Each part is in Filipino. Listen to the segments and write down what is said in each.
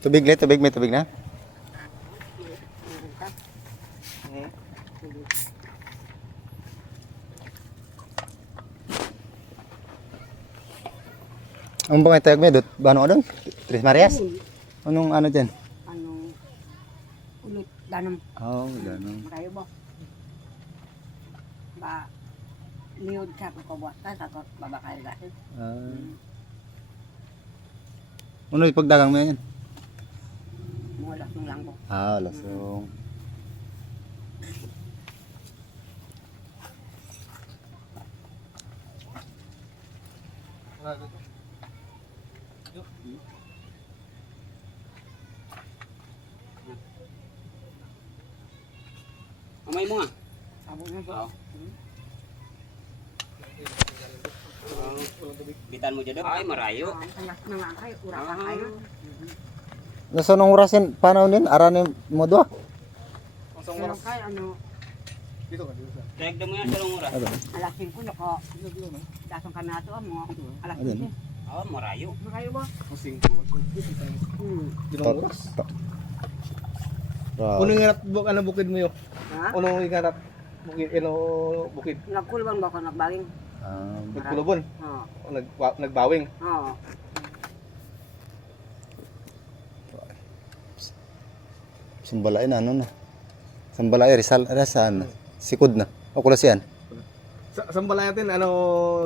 Tubig le, tubig, may tubig na. Ang bangay tayag may dot, bano doon? Tres Marias? Anong ano dyan? Ano, ulit, danam. Oh, ganun. Marayo ba? Ba, liod ka ko buhat ka, sakot babakay gasin. Ano yung pagdagang mo yan? Mga lasong lang ko. Ah, lasong. Amay mo nga. Sabon na ba? Bitan mo dyan. Ay, marayo. Talas na nga kayo, urakan kayo. Nasa nung orasin, paano din? Aranin mo doon? Pero kayo, ano, Tayag mo yan sa lungura. alas 5 na ko. Dasong kami nato mo. Alas Ano? 5. Oh, marayo. Marayo ba? Unong ingat ano bukid mo yo? Ha? Unong ingat bukid bukid Nagkulban ba ko nagbaling? nagkulubon Oo. o nagbawing. Oo. Sambalay na, ano na? Sambalay, Rizal, saan na? Sikod na. O, Kulasian. Sa balay natin ano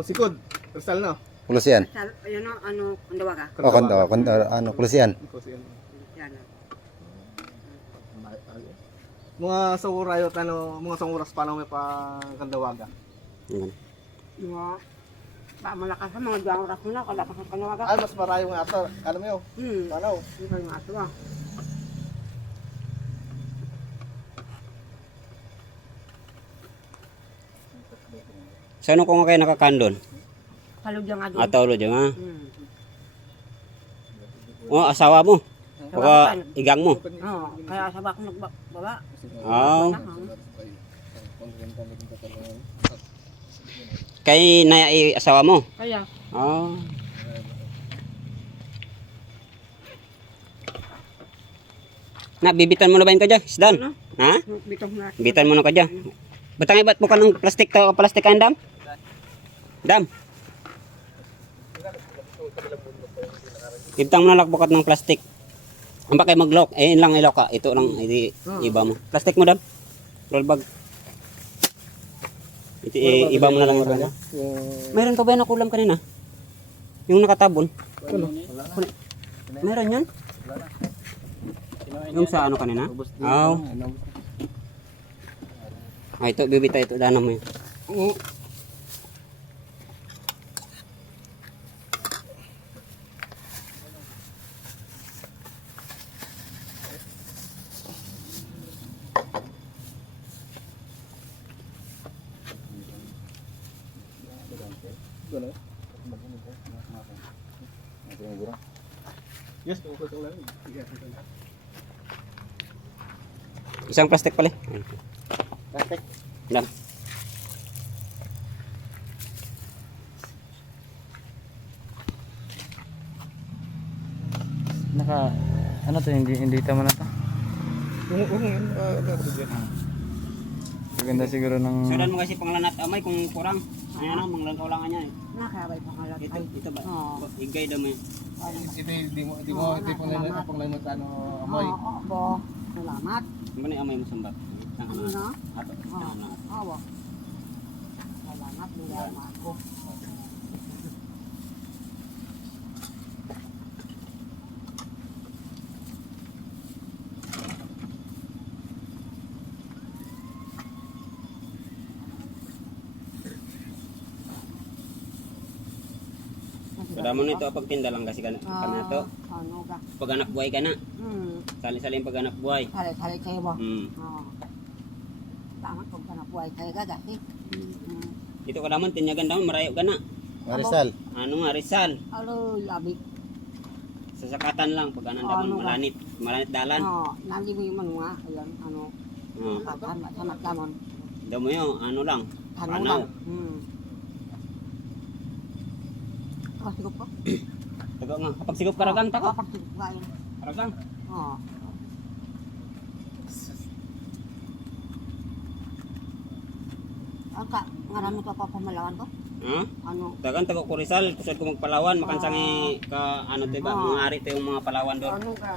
sikod. Kristal no. Kulasian. Ayun na, ano, kandawa ka? O, ano, Kulasian. Yan na. Mga sawurayo ano mga sanguras pa may pangkandawaga. Mga, ba malakas sa mga duwang oras mo na, kalakas ang kandawa ka. Ay mas marayo nga ata. Ano mo yo? Panaw. Hindi pa yung ato ah. Saan ko nga kayo nakakandon? Kalog yung ado. Ataw lo dyan ha. Oh, asawa mo. Baka igang mo. Oo, kaya sabak ko nagbaba. Oh. Kay na asawa mo. Kaya, Oh. Na, bibitan mo na ba yun ka dyan? Isdan? Ano? Ha? bitong na. Bibitan mo na ka dyan. Batang ibat mo ka ng plastik ka, plastik ka, Dam? Dam? Ibtang mo na lakbakat ng plastik. Ang bakay mag-lock, eh yun lang ilaw ka. Ito lang, iba mo. Plastik mo, Dam? Roll bag. Ito, iba mo na lang ito. Mayroon pa ba yun na kulam kanina? Yung nakatabon? Meron yun? Yung sa ano kanina? Oo. Ah, ito, bibita ito. Dana mo yun. Yes, okay lang. Isang plastic pala. Plastic. Dam. Ano to, hindi tama na to. Maganda siguro ng Sudan mo kasi panglanat amay kung kurang. Ayan na, manglantaw lang niya. Nakabay pa kalat. Ito ba? Oo. Igay daw mo yun. Ito di mo panglanot ano amoy. Oo, bo. Salamat. Ano ba na yung amay mo sambat? Ano na? Ato. Oo. Salamat, bigay mo ako. Kada mo nito pagtinda lang kasi kami na to. Ano ka? Pag anak buhay ka na. Sali-sali yung pag anak buhay. Sali-sali kayo ba? Oo. Tama kung ka na buhay kayo gagasi. Ito ka naman, tinyagan naman, marayo ka na. Rizal. Ano nga, Rizal. Alo, labi. Sa sakatan lang, pag anong damon, malanit. Malanit dalan. Oo, nandi mo yung manunga. Ayan, ano. Oo. Sanat lamon. Daw mo yun, ano lang. Ano Panaw. lang. Kapag sigop ko? Tago nga, kapag sigop karagang tako. Kapag sigop ka yun. Arasang. Oo. Aka, marami pa pa pamalawan ko. Ha? Ano? Dagan taga ko Rizal, kusod ko magpalawan, makansangi ka ano diba, mga ari to yung mga palawan doon. Ano ka?